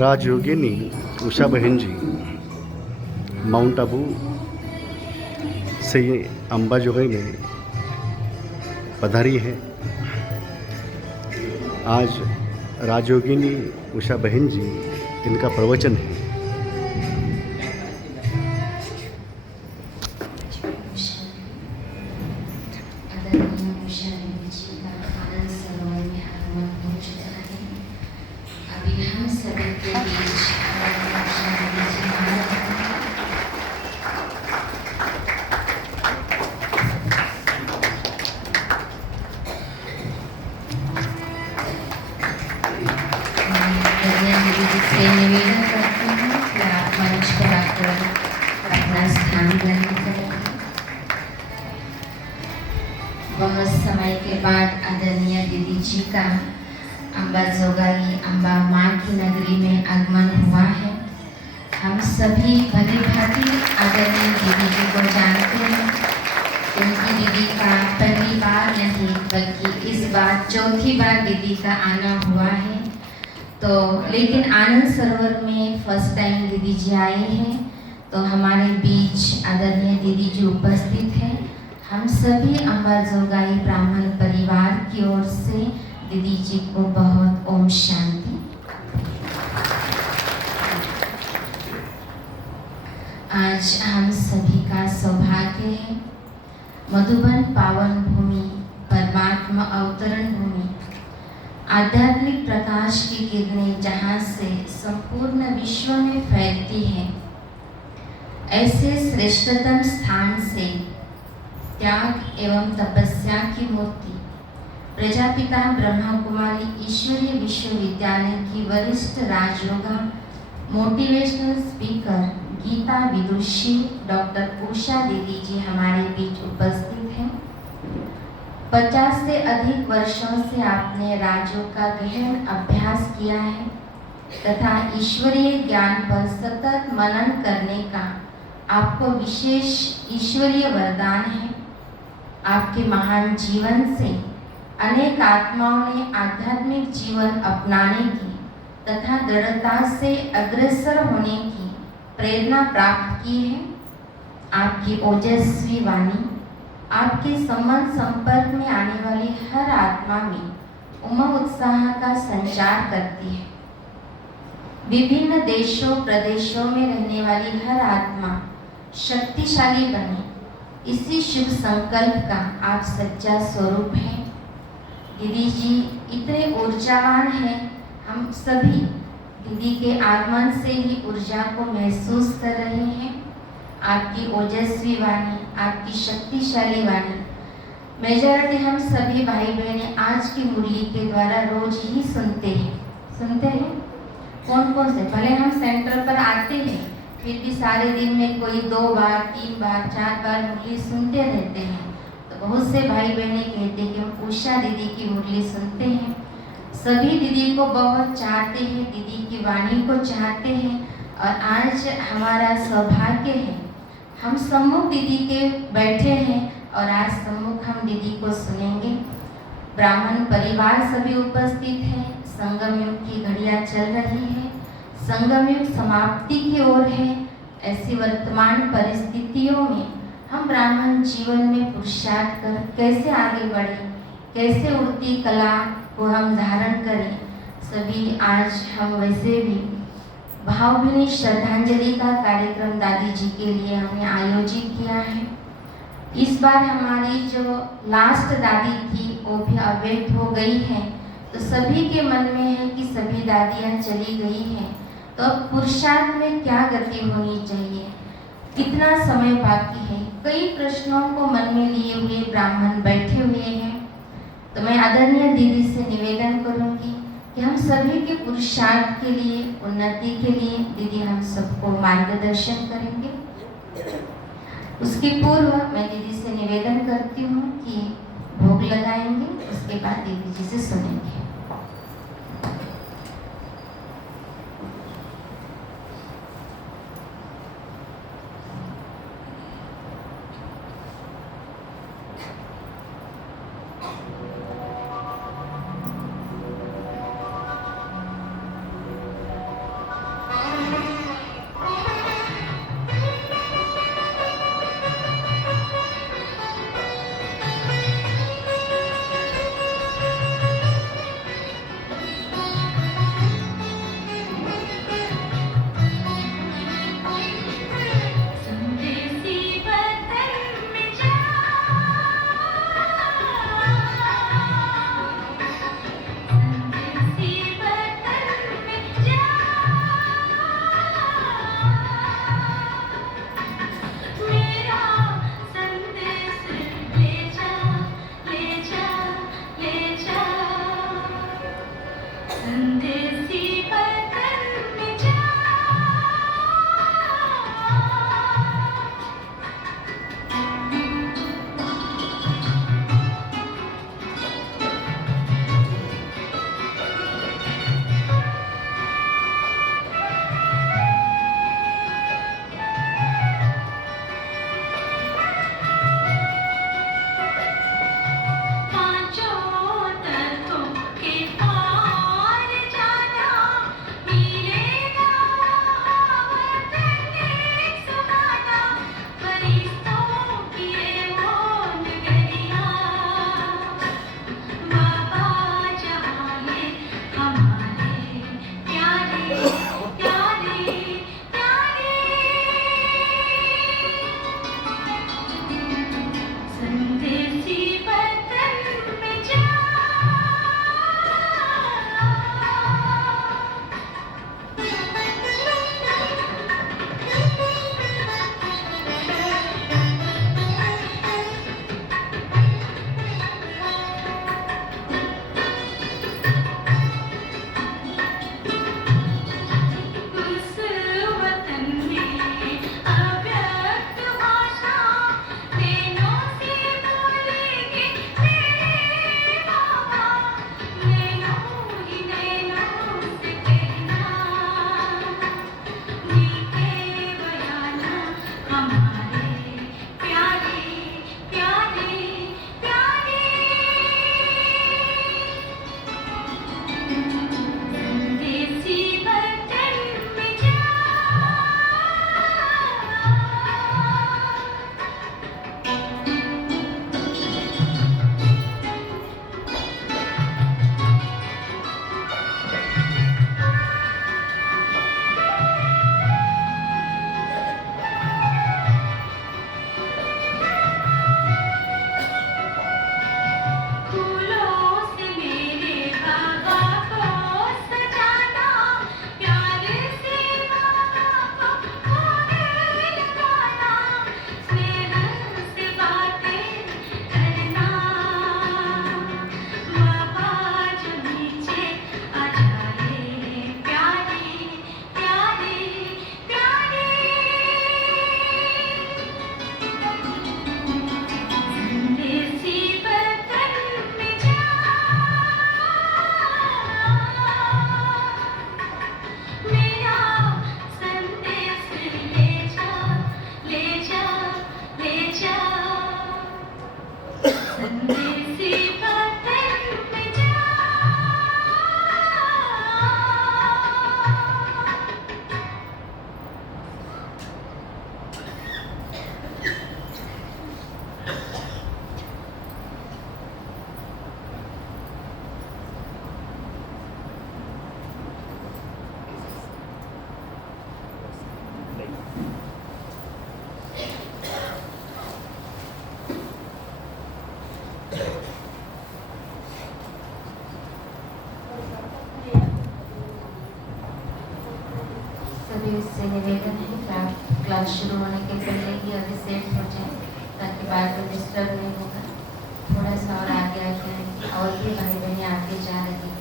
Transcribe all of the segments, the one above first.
राजयोगिनी उषा बहन जी माउंट आबू से ये अंबाजोगाई में पधारी है। आज राजयोगिनी उषा बहन जी इनका प्रवचन है। निवेदन करती हूँ कि आप मंच पर आकर अपना स्थान ग्रहण करें। बहुत समय के बाद आदरणीय दीदी जी का अंबाजोगाई अम्बा माँ की नगरी में आगमन हुआ है। हम सभी भली भांति आदरणीय दीदी जी को जानते हैं। उनकी दीदी का पहली बार नहीं बल्कि इस बार चौथी बार दीदी का आना हुआ है। तो लेकिन आनंद सरोवर में फर्स्ट टाइम दीदी जी आए हैं, तो हमारे बीच आदरणीय दीदी जी उपस्थित हैं। हम सभी अंबाजोगाई ब्राह्मण परिवार की ओर से दीदी जी को बहुत ओम शांति। आज हम सभी का सौभाग्य है, मधुबन पावन भूमि, परमात्मा अवतरण भूमि, आध्यात्मिक प्रकाश की किरणें जहाँ से संपूर्ण विश्व में फैलती है, ऐसे श्रेष्ठतम स्थान से त्याग एवं तपस्या की मूर्ति प्रजापिता ब्रह्मा कुमारी ईश्वरीय विश्वविद्यालय की वरिष्ठ राजयोगा मोटिवेशनल स्पीकर गीता विदुषी डॉक्टर उषा दीदी जी हमारे बीच उपस्थित हैं। 50 से अधिक वर्षों से आपने राजयोग का गहन अभ्यास किया है तथा ईश्वरीय ज्ञान पर सतत मनन करने का आपको विशेष ईश्वरीय वरदान है। आपके महान जीवन से अनेक आत्माओं ने आध्यात्मिक जीवन अपनाने की तथा दृढ़ता से अग्रसर होने की प्रेरणा प्राप्त की है। आपकी ओजस्वी वाणी आपके संबंध संपर्क में आने वाली हर आत्मा में उमंग उत्साह का संचार करती है। विभिन्न देशों प्रदेशों में रहने वाली हर आत्मा शक्तिशाली बने, इसी शुभ संकल्प का आप सच्चा स्वरूप हैं। दीदी जी इतने ऊर्जावान हैं, हम सभी दीदी के आगमन से ही ऊर्जा को महसूस कर रहे हैं। आपकी ओजस्वी वाणी, आपकी शक्तिशाली वाणी मेजॉरिटी हम सभी भाई बहनें आज की मुरली के द्वारा रोज ही सुनते हैं। कौन कौन से, भले हम सेंटर पर आते हैं फिर भी सारे दिन में कोई 2 बार 3 बार 4 बार मुरली सुनते रहते हैं। तो बहुत से भाई बहनें कहते हैं कि हम उषा दीदी की मुरली सुनते हैं। सभी दीदी को बहुत चाहते हैं, दीदी की वाणी को चाहते हैं। और आज हमारा सौभाग्य है, हम सम्मुख दीदी के बैठे हैं और आज सम्मुख हम दीदी को सुनेंगे। ब्राह्मण परिवार सभी उपस्थित हैं। संगम युग की घड़ियां चल रही है, संगम युग समाप्ति की ओर है। ऐसी वर्तमान परिस्थितियों में हम ब्राह्मण जीवन में पुरुषार्थ कर कैसे आगे बढ़े, कैसे उड़ती कला को हम धारण करें। सभी आज हम वैसे भी भावभीनी श्रद्धांजलि का कार्यक्रम दादी जी के लिए हमने आयोजित किया है। इस बार हमारी जो लास्ट दादी थी वो भी अव्यक्त हो गई है, तो सभी के मन में है कि सभी दादियाँ चली गई हैं, तो अब पुरुषार्थ में क्या गति होनी चाहिए, कितना समय बाकी है। कई प्रश्नों को मन में लिए हुए ब्राह्मण बैठे हुए हैं। तो मैं आदरणीय दीदी से निवेदन करूंगी कि हम सभी के पुरुषार्थ के लिए, उन्नति के लिए दीदी हम सबको मार्गदर्शन करेंगे। उसके पूर्व मैं दीदी से निवेदन करती हूँ कि भोग लगाएंगे, उसके बाद दीदी जी से सुनेंगे। सभी से निवेदन है कि क्लास शुरू होने के पहले ही अभी सेट हो जाए ताकि बाद में डिस्टर्ब नहीं होगा। थोड़ा सा और आगे आगे और भी भाई बहनें आगे जा रही हैं।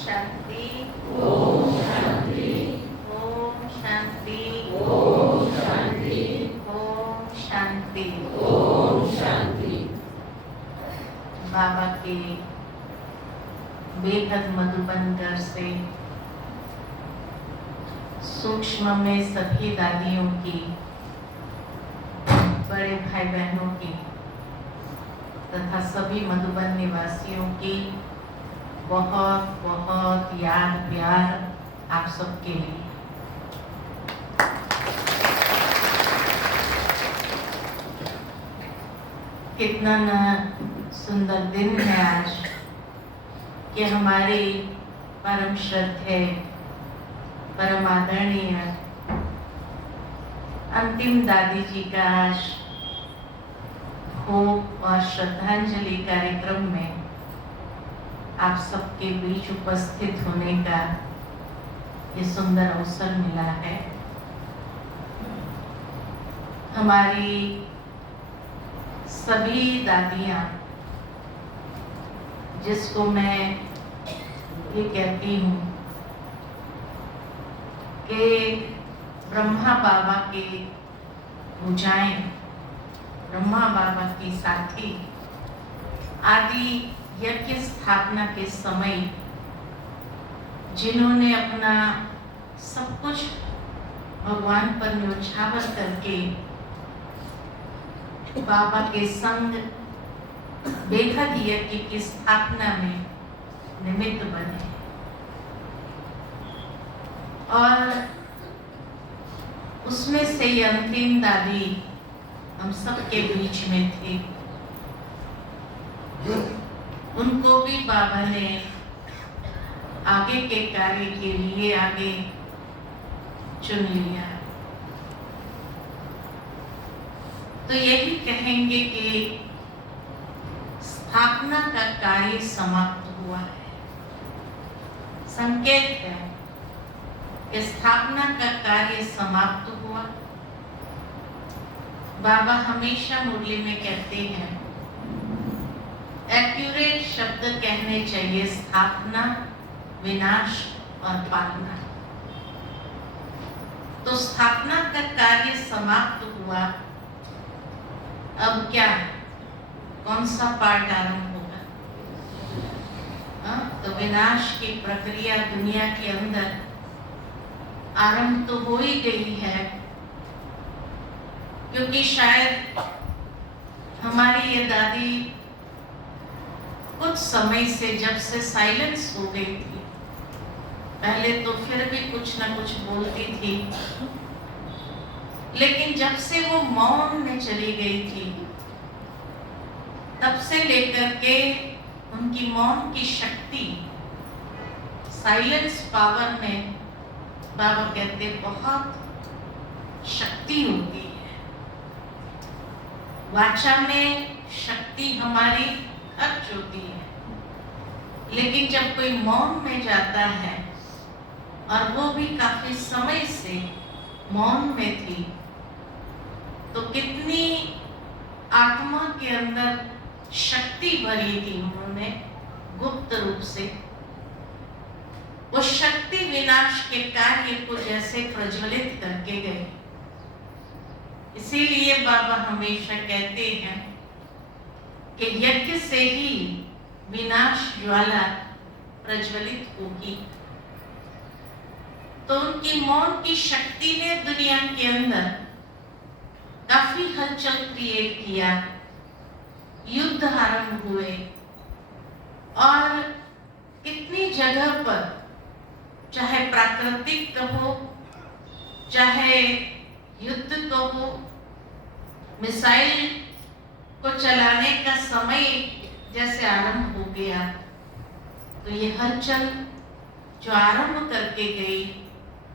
शांति ओम शांति ओम शांति ओम शांति ओम शांति ओम शांति। बाबा के बेहद मधुबन दर से सूक्ष्म में सभी दादियों की, बड़े भाई बहनों की तथा सभी मधुबन निवासियों की बहुत बहुत याद प्यार आप सबके लिए। कितना न सुंदर दिन है आज कि हमारी परम श्रद्धेय, परम आदरणीय अंतिम दादी जी का आज भोग और श्रद्धांजलि कार्यक्रम में आप सबके बीच उपस्थित होने का ये सुंदर अवसर मिला है। हमारी सभी दादियाँ, जिसको मैं ये कहती हूँ कि ब्रह्मा बाबा के पूजाएं, ब्रह्मा बाबा की साथी आदि यज्ञ स्थापना के समय जिन्होंने अपना सब कुछ भगवान पर न्योछावर करके बाबा के संग बेहद यज्ञ की स्थापना में निमित्त बने और उसमें से ये अंतिम दादी हम सबके बीच में थी। उनको भी बाबा ने आगे के कार्य के लिए आगे चुन लिया। तो यही कहेंगे कि स्थापना का कार्य समाप्त हुआ है। संकेत है कि स्थापना का कार्य समाप्त हुआ। बाबा हमेशा मुरली में कहते हैं, एक्यूरेट शब्द कहने चाहिए, स्थापना, विनाश और पालना। तो स्थापना का कार्य समाप्त हुआ। अब क्या, कौन सा पार्ट आरंभ होगा? तो विनाश की प्रक्रिया दुनिया के अंदर आरंभ तो हो ही गई है, क्योंकि शायद हमारी ये दादी कुछ समय से, जब से साइलेंस हो गई थी, पहले तो फिर भी कुछ ना कुछ बोलती थी, लेकिन जब से वो मौन में चली गई थी, तब से लेकर के उनकी मौन की शक्ति, साइलेंस पावर में बाबा कहते बहुत शक्ति होती है। वाचा में शक्ति हमारी खर्च होती है, लेकिन जब कोई मौन में जाता है, और वो भी काफी समय से मौन में थी, तो कितनी आत्मा के अंदर शक्ति भरी थी उन्होंने गुप्त रूप से। वो शक्ति विनाश के कार्य को जैसे प्रज्वलित करके गए। इसीलिए बाबा हमेशा कहते हैं कि यज्ञ से ही विनाश ज्वाला प्रज्वलित होगी। तो उनकी मौन की शक्ति ने दुनिया के अंदर काफी हलचल क्रिएट किया, युद्ध आरंभ हुए और कितनी जगह पर, चाहे प्राकृतिक कहो, चाहे युद्ध कहो, मिसाइल को चलाने का समय जैसे आरंभ हो गया, तो ये हलचल जो आरंभ करके गई,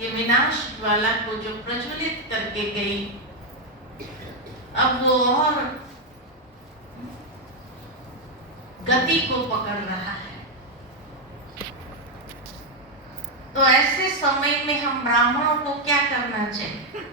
ये विनाश ज्वाला को जो प्रज्वलित करके गई, अब वो और गति को पकड़ रहा है। तो ऐसे समय में हम ब्राह्मणों को क्या करना चाहिए?